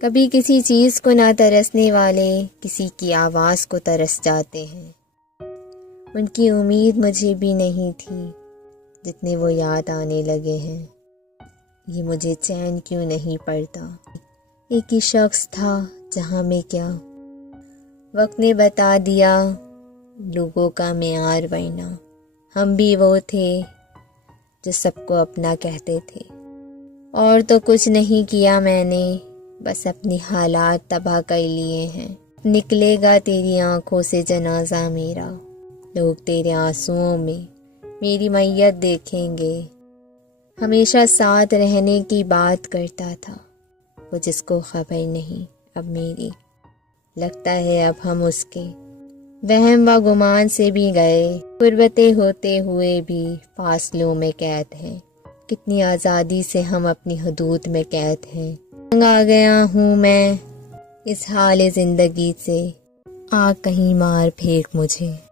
کبھی کسی چیز کو نہ ترسنے والے کسی کی آواز کو ترس جاتے ہیں۔ ان کی امید مجھے بھی نہیں تھی جتنے وہ یاد آنے لگے ہیں۔ یہ مجھے چین کیوں نہیں پڑتا، ایک ہی شخص تھا جہاں میں کیا۔ وقت نے بتا دیا لوگوں کا معیار، ورنہ ہم بھی وہ تھے جو سب کو اپنا کہتے تھے۔ اور تو کچھ نہیں کیا میں نے، بس اپنی حالات تباہ کر لیے ہیں۔ نکلے گا تیری آنکھوں سے جنازہ میرا، لوگ تیرے آنسوؤں میں میری میت دیکھیں گے۔ ہمیشہ ساتھ رہنے کی بات کرتا تھا وہ، جس کو خبر نہیں اب میری۔ لگتا ہے اب ہم اس کے وہم و گمان سے بھی گئے، غربتیں ہوتے ہوئے بھی فاصلوں میں قید ہیں۔ کتنی آزادی سے ہم اپنی حدود میں قید ہیں۔ تنگ آ گیا ہوں میں اس حال زندگی سے، آ کہیں مار پھینک مجھے۔